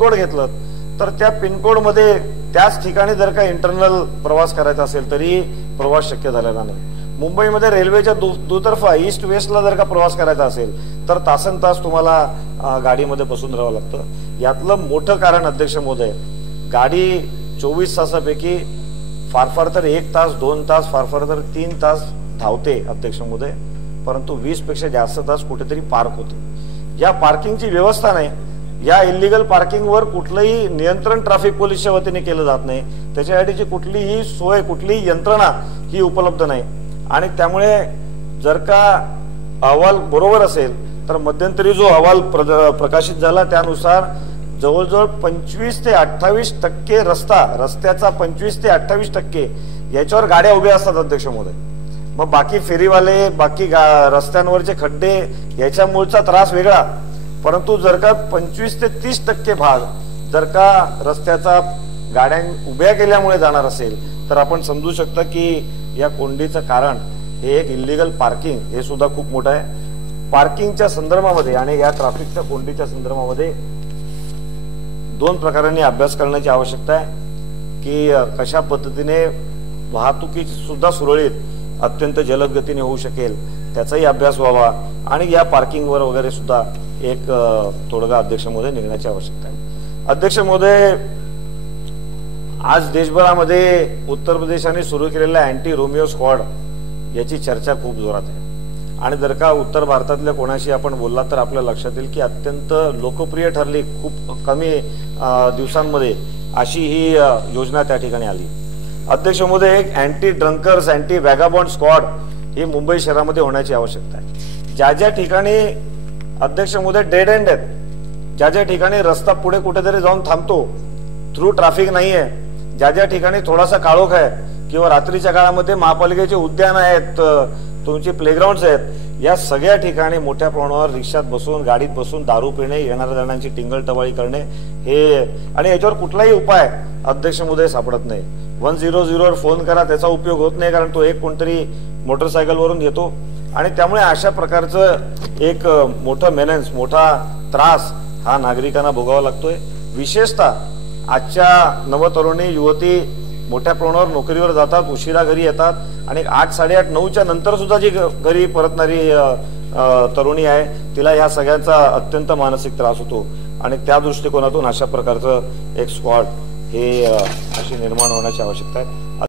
Pin code घेतलं तर त्या पिनकोड मध्ये त्याच ठिकाणी जर का इंटरनल प्रवास करायचा असेल तरी प्रवास शक्य झालेला नाही। मुंबईमध्ये रेल्वेच्या दुतर्फा ईस्ट वेस्टला जर का प्रवास करायचा असेल तर तासनतास तुम्हाला गाडीमध्ये बसून राहावं लागतं। यातलं मोठं कारण अध्यक्ष महोदय, गाडी 24 तासापैकी फार फार तर 1 तास 2 तास फार फार तर 3 तास धावते अध्यक्ष महोदय, परंतु 20 पेक्षा जास्त तास कुठेतरी पार्क होते। या पार्किंगची व्यवस्था नाही, या इल्लीगल पार्किंगवर कुठलंही नियंत्रण ट्रॅफिक पोलीसच्या वतीने केलं जात नाही, त्याच्यासाठीची कुठलीही सोय कुठलीही यंत्रणा ही उपलब्ध नाही। आणि त्यामुळे जर का अहवाल बरोबर असेल तर मध्यंतरी जो अहवाल प्रकाशित झाला त्यानुसार जवळजवळ 25 ते 28% रस्त्याचा 25 ते 28% याच्यावर गाड्या उभ्या असतात अध्यक्ष महोदय। मग बाकी फेरीवाले, बाकी रस्त्यांवरचे खड्डे याच्या मूळचा त्रास वेगळा, परंतु जर का 25 ते 30% भाग जर का रस्त्याचा गाड्या उभ्या केल्यामुळे जाणार असेल तर आपण समजू शकता की या कोंडीचं कारण हे एक इल्लीगल पार्किंग हे सुद्धा खूप मोठं आहे। पार्किंगच्या संदर्भामध्ये आणि या ट्रॅफिकच्या कोंडीच्या संदर्भामध्ये 2 प्रकारांनी अभ्यास करण्याची आवश्यकता आहे की कशा पद्धतीने वाहतुकीची सुद्धा सुरळीत अत्यंत जलद गतीने होऊ शकेल त्याचाही अभ्यास व्हावा आणि या पार्किंगवर वगैरे सुद्धा एक तोडगा अध्यक्ष महोदय निघण्याची आवश्यकता आहे। अध्यक्ष महोदय, आज देशभरामध्ये उत्तर प्रदेशाने सुरू केलेल्या अँटी रोमिओ स्क्वॉड याची चर्चा खूप जोरात आहे आणि जर का उत्तर भारतातल्या कोणाशी आपण बोलला तर आपल्या लक्षात येईल की अत्यंत लोकप्रिय ठरली खूप कमी दिवसांमध्ये अशी ही योजना त्या ठिकाणी आली। अध्यक्ष महोदय, एक अँटी ड्रंकर्स अँटी वॅगाबॉन्ड स्क्वॉड ही मुंबई शहरामध्ये होण्याची आवश्यकता आहे। ज्या ज्या ठिकाणी अध्यक्ष महोदय डेड एंड आहेत, ज्या ज्या ठिकाणी रस्ता पुढे कुठेतरी जाऊन थांबतो, थ्रू ट्रॅफिक नाहीये, ज्या ज्या ठिकाणी थोडासा काळोख आहे किंवा रात्रीच्या काळामध्ये महापालिकेचे उद्यान आहेत, तुमची प्लेग्राऊंड्स आहेत, या सगळ्या ठिकाणी मोठ्या प्रमाणावर रिक्षात बसून गाडीत बसून दारू पिणे, येणाऱ्या जणांची टिंगल करणे हे आणि याच्यावर कुठलाही उपाय अध्यक्ष महोदय सापडत नाही। 100 वर फोन करा, त्याचा उपयोग होत नाही कारण तो एक कोणतरी मोटरसायकलवरून येतो आणि त्यामुळे अशा प्रकारचं एक मोठं मेनेन्स, मोठा त्रास हा नागरिकांना भोगावा लागतोय। विशेषतः आजच्या नवतरुणी युवती मोठ्या प्रमाणावर नोकरीवर जातात, उशिरा घरी येतात आणि 8, 8:30, 9च्या नंतर सुद्धा जी घरी परतणारी तरुणी आहे तिला ह्या सगळ्यांचा अत्यंत मानसिक त्रास होतो आणि त्या दृष्टिकोनातून अशा प्रकारचं एक स्क्वॉड हे अशी निर्माण होण्याची आवश्यकता आहे।